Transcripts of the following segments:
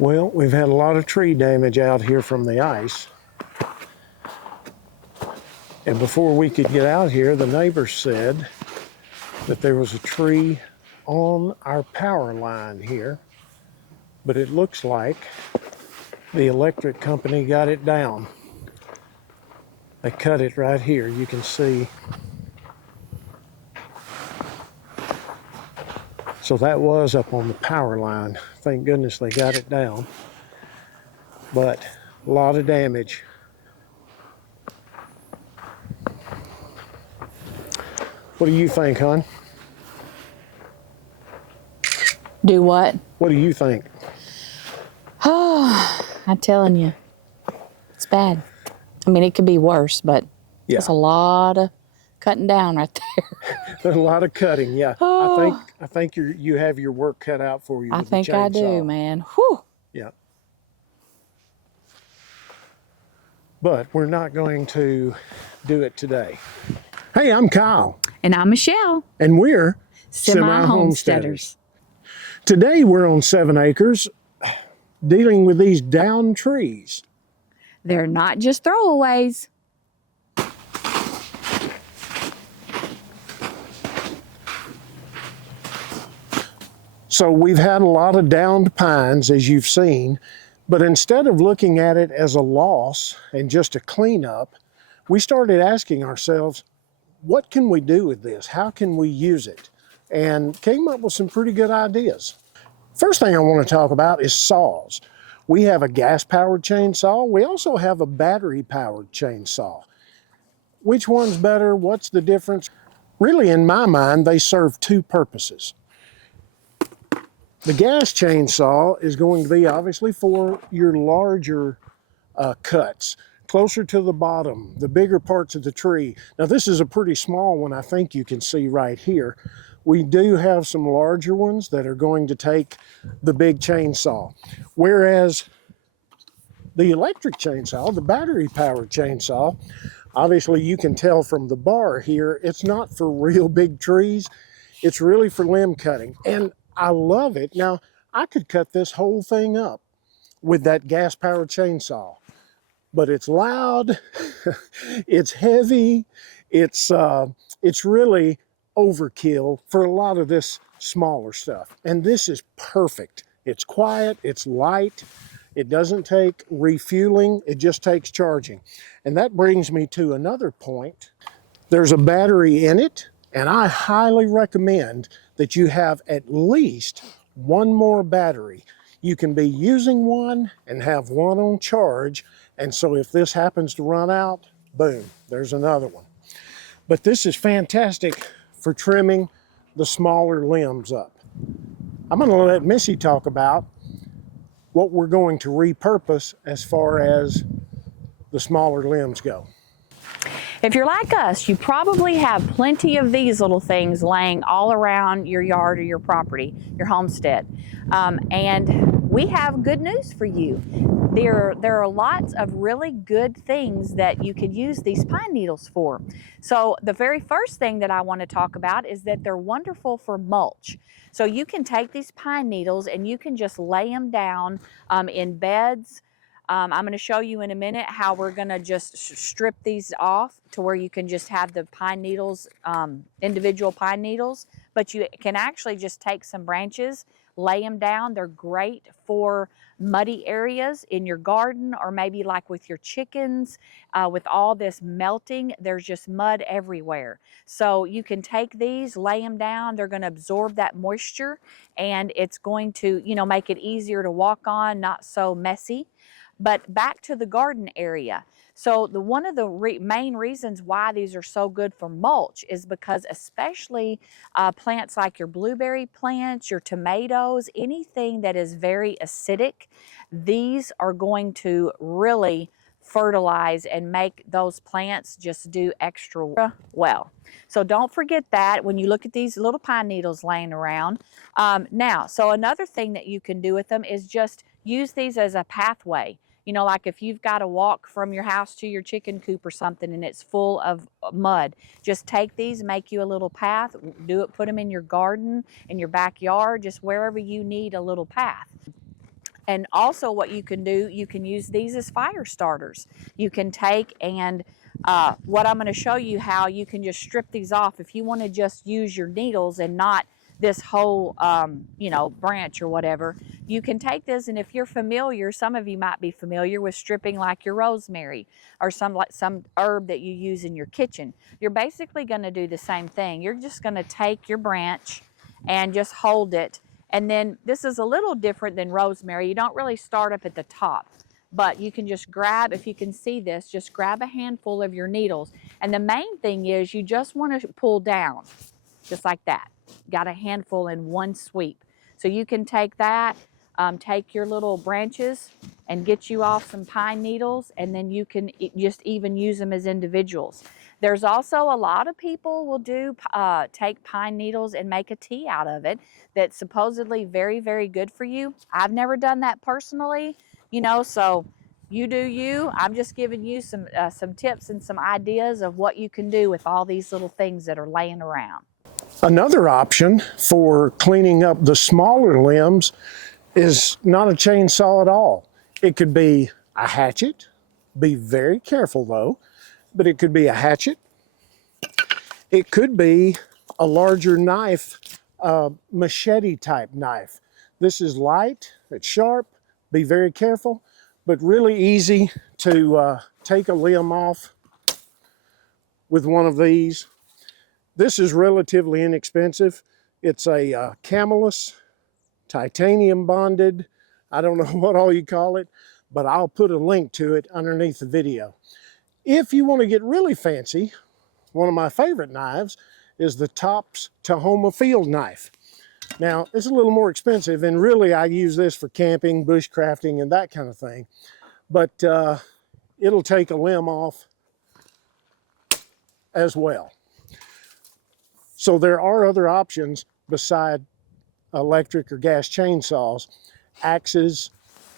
Well, we've had a lot of tree damage out here from the ice. And before we could get out here, the neighbors said that there was a tree on our power line here, but it looks like the electric company got it down. They cut it right here. You can see. So that was up on the power line. Thank goodness they got it down. But a lot of damage. What do you think, hon? Do what? What do you think? Oh, I'm telling you, it's bad. I mean, it could be worse, but Yeah. There's a lot of cutting down right there. A lot of cutting, yeah. Oh. I think you have your work cut out for you. I with the think I do, chainsaw. man. Whew. Yeah. But we're not going to do it today. Hey, I'm Kyle. And I'm Michelle. And we're Semi-homesteaders. Today we're on 7 acres dealing with these downed trees. They're not just throwaways. So we've had a lot of downed pines, as you've seen, but instead of looking at it as a loss and just a cleanup, we started asking ourselves, what can we do with this? How can we use it? And came up with some pretty good ideas. First thing I want to talk about is saws. We have a gas-powered chainsaw. We also have a battery-powered chainsaw. Which one's better? What's the difference? Really, in my mind, they serve two purposes. The gas chainsaw is going to be obviously for your larger cuts, closer to the bottom, the bigger parts of the tree. Now this is a pretty small one, I think you can see right here. We do have some larger ones that are going to take the big chainsaw. Whereas the electric chainsaw, the battery-powered chainsaw, obviously you can tell from the bar here, it's not for real big trees. It's really for limb cutting. And I love it. Now, I could cut this whole thing up with that gas-powered chainsaw, but it's loud, it's heavy, it's really overkill for a lot of this smaller stuff. And this is perfect. It's quiet, it's light, it doesn't take refueling, it just takes charging. And that brings me to another point. There's a battery in it, and I highly recommend that you have at least one more battery. You can be using one and have one on charge, and so if this happens to run out, boom, there's another one. But this is fantastic for trimming the smaller limbs up. I'm going to let Missy talk about what we're going to repurpose as far as the smaller limbs go. If you're like us, you probably have plenty of these little things laying all around your yard or your property, your homestead. And we have good news for you. There are lots of really good things that you could use these pine needles for. So the very first thing that I want to talk about is that they're wonderful for mulch. So you can take these pine needles and you can just lay them down in beds. I'm going to show you in a minute how we're going to just strip these off to where you can just have the pine needles, individual pine needles, but you can actually just take some branches, lay them down. They're great for muddy areas in your garden, or maybe like with your chickens. With all this melting, there's just mud everywhere. So you can take these, lay them down. They're going to absorb that moisture, and it's going to, make it easier to walk on, not so messy. But back to the garden area. So one of the main reasons why these are so good for mulch is because especially plants like your blueberry plants, your tomatoes, anything that is very acidic, these are going to really fertilize and make those plants just do extra well. So don't forget that when you look at these little pine needles laying around. So another thing that you can do with them is just use these as a pathway. Like if you've got to walk from your house to your chicken coop or something and it's full of mud, just take these, make you a little path, put them in your garden, in your backyard, just wherever you need a little path. And also what you can do, you can use these as fire starters. You can take and what I'm going to show you how you can just strip these off if you want to just use your needles and not this whole you know, branch or whatever. You can take this, and if you're familiar, some of you might be familiar with stripping like your rosemary or some herb that you use in your kitchen. You're basically going to do the same thing. You're just going to take your branch and just hold it. And then this is a little different than rosemary. You don't really start up at the top, but you can just grab, if you can see this, just grab a handful of your needles. And the main thing is you just want to pull down, just like that. Got a handful in one sweep. So you can take that, take your little branches and get you off some pine needles, and then you can just even use them as individuals. There's also a lot of people will do take pine needles and make a tea out of it that's supposedly very, very good for you. I've never done that personally, you know, so you do you. I'm just giving you some tips and some ideas of what you can do with all these little things that are laying around. Another option for cleaning up the smaller limbs is not a chainsaw at all. It could be a hatchet. Be very careful though, but it could be a hatchet. It could be a larger knife, machete type knife. This is light, it's sharp, be very careful, but really easy to take a limb off with one of these. This is relatively inexpensive. It's a Camelus, titanium bonded, I don't know what all you call it, but I'll put a link to it underneath the video. If you want to get really fancy, one of my favorite knives is the Tops Tahoma Field knife. Now, it's a little more expensive, and really I use this for camping, bushcrafting, and that kind of thing. But it'll take a limb off as well. So there are other options beside electric or gas chainsaws: axes,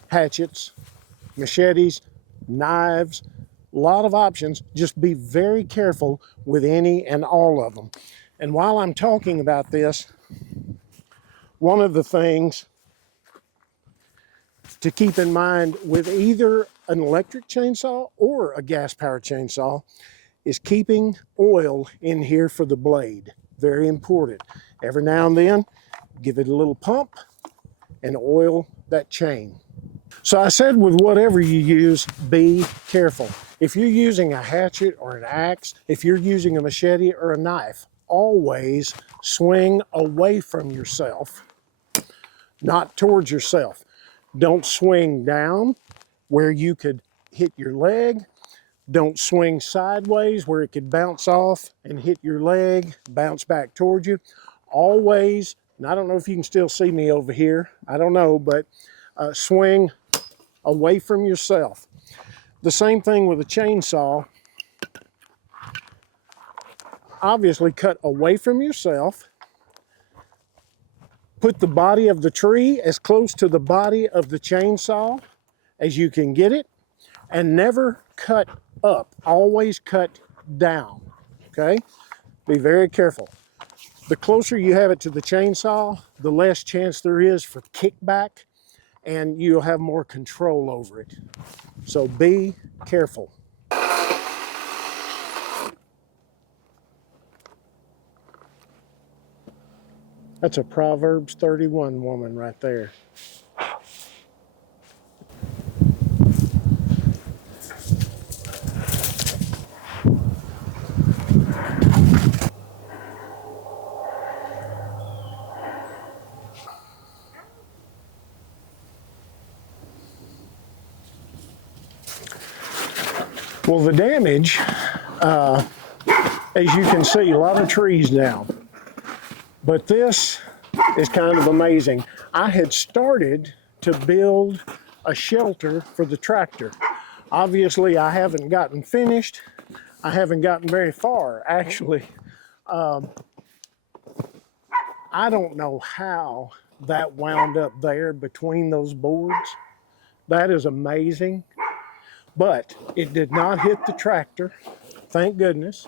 hatchets, machetes, knives, a lot of options. Just be very careful with any and all of them. And while I'm talking about this, one of the things to keep in mind with either an electric chainsaw or a gas-powered chainsaw is keeping oil in here for the blade. Very important. Every now and then, give it a little pump and oil that chain. So I said with whatever you use, be careful. If you're using a hatchet or an axe, if you're using a machete or a knife, always swing away from yourself, not towards yourself. Don't swing down where you could hit your leg. Don't swing sideways where it could bounce off and hit your leg, bounce back towards you. Always, and I don't know if you can still see me over here, I don't know, but swing away from yourself. The same thing with a chainsaw. Obviously cut away from yourself. Put the body of the tree as close to the body of the chainsaw as you can get it, and never cut up, always cut down, okay? Be very careful. The closer you have it to the chainsaw, the less chance there is for kickback, and you'll have more control over it. So be careful. That's a Proverbs 31 woman right there. Well, the damage, as you can see, a lot of trees down. But this is kind of amazing. I had started to build a shelter for the tractor. Obviously, I haven't gotten finished. I haven't gotten very far, actually. I don't know how that wound up there between those boards. That is amazing. But it did not hit the tractor, thank goodness.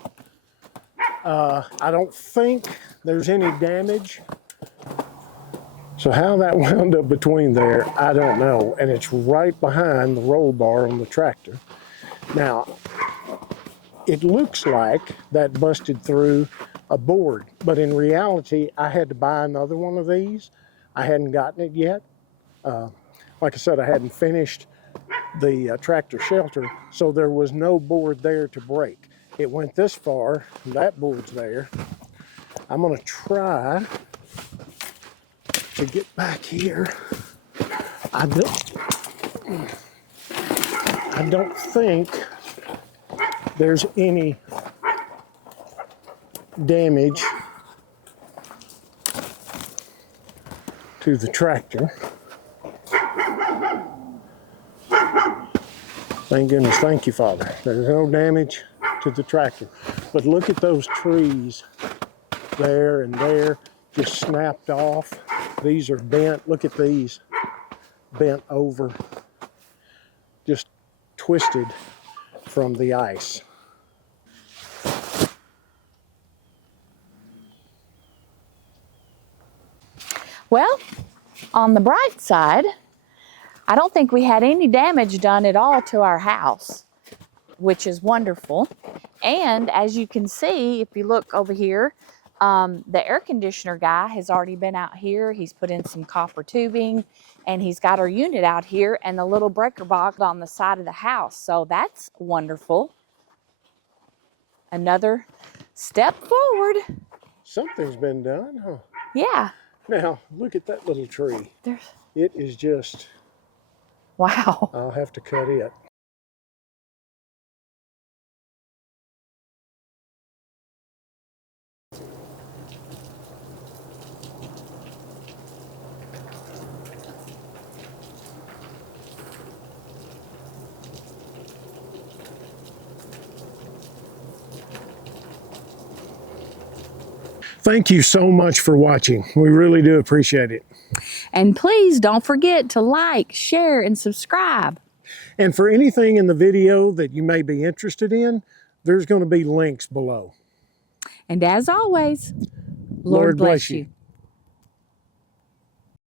I don't think there's any damage So how that wound up between there, I don't know. And it's right behind the roll bar on the tractor. Now, it looks like that busted through a board, but in reality, I had to buy another one of these. I hadn't gotten it yet. Like I said, I hadn't finished the tractor shelter, so there was no board there to break. It went this far, that board's there. I'm gonna try to get back here. I don't think there's any damage to the tractor. Thank goodness, thank you, Father. There's no damage to the tractor. But look at those trees there and there, just snapped off. These are bent. Look at these, bent over, just twisted from the ice. Well, on the bright side, I don't think we had any damage done at all to our house, which is wonderful. And as you can see, if you look over here, the air conditioner guy has already been out here. He's put in some copper tubing, and he's got our unit out here and the little breaker box on the side of the house. So that's wonderful. Another step forward. Something's been done, huh? Yeah. Now, look at that little tree. It is just, Wow. I'll have to cut it. Thank you so much for watching. We really do appreciate it. And please don't forget to like, share, and subscribe. And for anything in the video that you may be interested in, there's going to be links below. And as always, Lord bless you.